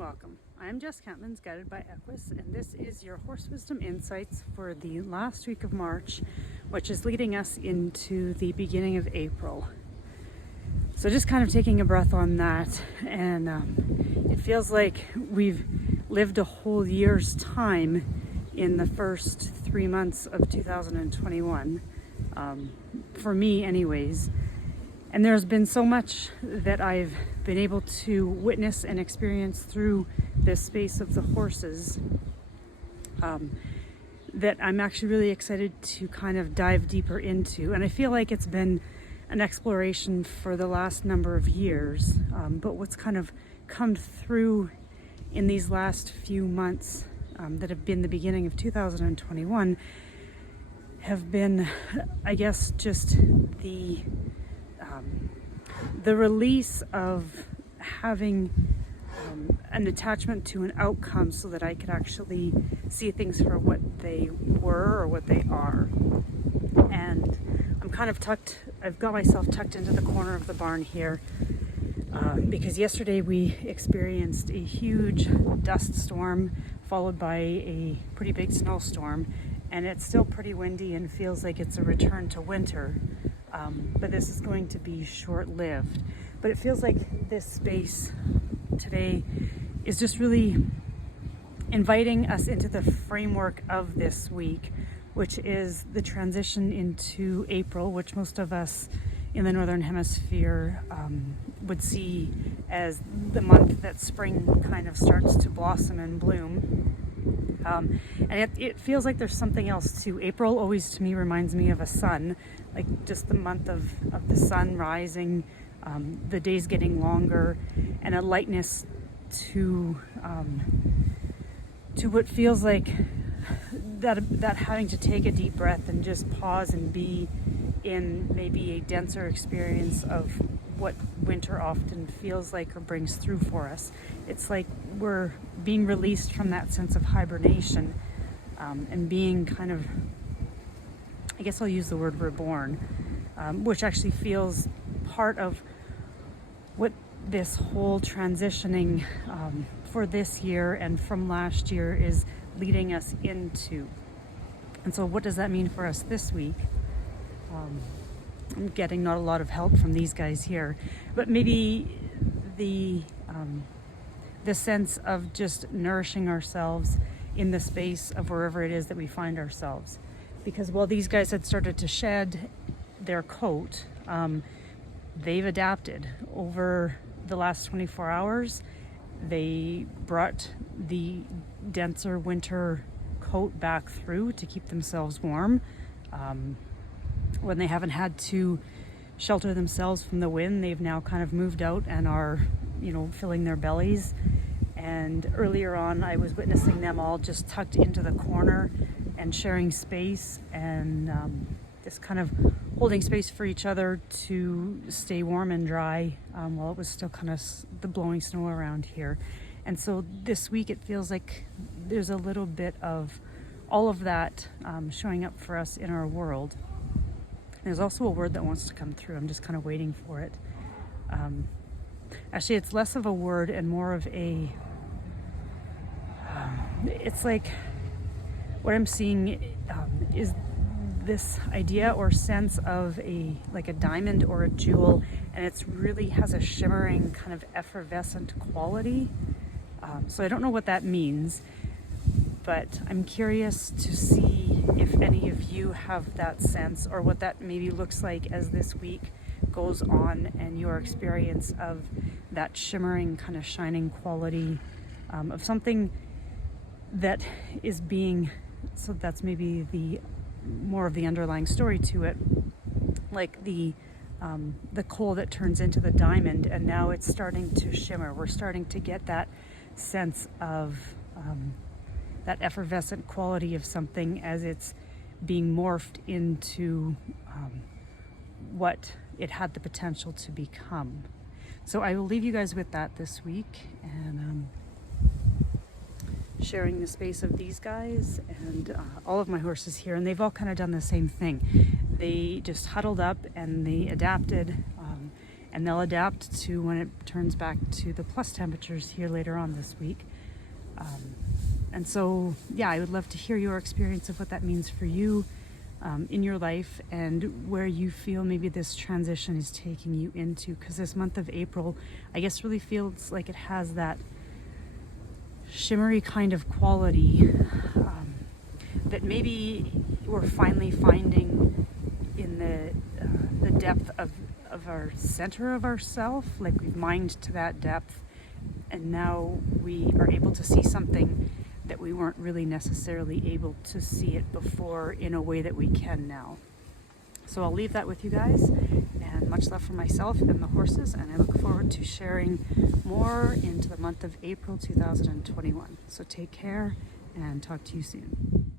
welcome. I'm Jess Campmans, guided by Equus, and this is your Horse Wisdom Insights for the last week of March, which is leading us into the beginning of April. So just kind of taking a breath on that, and it feels like we've lived a whole year's time in the first 3 months of 2021, for me anyways. And there's been so much that I've been able to witness and experience through this space of the horses that I'm actually really excited to kind of dive deeper into. And I feel like it's been an exploration for the last number of years, but what's kind of come through in these last few months that have been the beginning of 2021 have been, I guess, just the release of having an attachment to an outcome so that I could actually see things for what they were or what they are. And I'm kind of I've got myself tucked into the corner of the barn here because yesterday we experienced a huge dust storm followed by a pretty big snowstorm, and it's still pretty windy and feels like it's a return to winter. But this is going to be short-lived. But it feels like this space today is just really inviting us into the framework of this week, which is the transition into April, which most of us in the Northern Hemisphere would see as the month that spring kind of starts to blossom and bloom. And it feels like there's something else too. April always to me reminds me of a sun, like just the month of the sun rising, the days getting longer, and a lightness to what feels like that having to take a deep breath and just pause and be in maybe a denser experience of what winter often feels like or brings through for us. It's like we're being released from that sense of hibernation and being kind of, I guess I'll use the word reborn, which actually feels part of what this whole transitioning for this year and from last year is leading us into. And so what does that mean for us this week? I'm getting not a lot of help from these guys here, but maybe the sense of just nourishing ourselves in the space of wherever it is that we find ourselves. Because while these guys had started to shed their coat, they've adapted. Over the last 24 hours, they brought the denser winter coat back through to keep themselves warm. When they haven't had to shelter themselves from the wind, they've now kind of moved out and are, filling their bellies. And earlier on, I was witnessing them all just tucked into the corner and sharing space and just kind of holding space for each other to stay warm and dry while it was still kind of the blowing snow around here. And so this week it feels like there's a little bit of all of that showing up for us in our world. There's also a word that wants to come through. I'm just kind of waiting for it. Actually, it's less of a word and more of a, it's like what I'm seeing is this idea or sense of like a diamond or a jewel, and it's really has a shimmering kind of effervescent quality. So I don't know what that means, but I'm curious to see if any of you have that sense or what that maybe looks like as this week goes on and your experience of that shimmering kind of shining quality of something that is being, so that's maybe the more of the underlying story to it, like the coal that turns into the diamond, and now it's starting to shimmer. We're starting to get that sense of that effervescent quality of something as it's being morphed into what it had the potential to become. So I will leave you guys with that this week, and sharing the space of these guys and all of my horses here, and they've all kind of done the same thing. They just huddled up and they adapted, and they'll adapt to when it turns back to the plus temperatures here later on this week. And so, yeah, I would love to hear your experience of what that means for you in your life, and where you feel maybe this transition is taking you into, because this month of April, I guess, really feels like it has that shimmery kind of quality that maybe we're finally finding in the depth of our center of ourself. Like, we've mined to that depth, and now we are able to see something that we weren't really necessarily able to see it before in a way that we can now. So I'll leave that with you guys, and much love for myself and the horses, and I look forward to sharing more into the month of April 2021. So take care, and talk to you soon.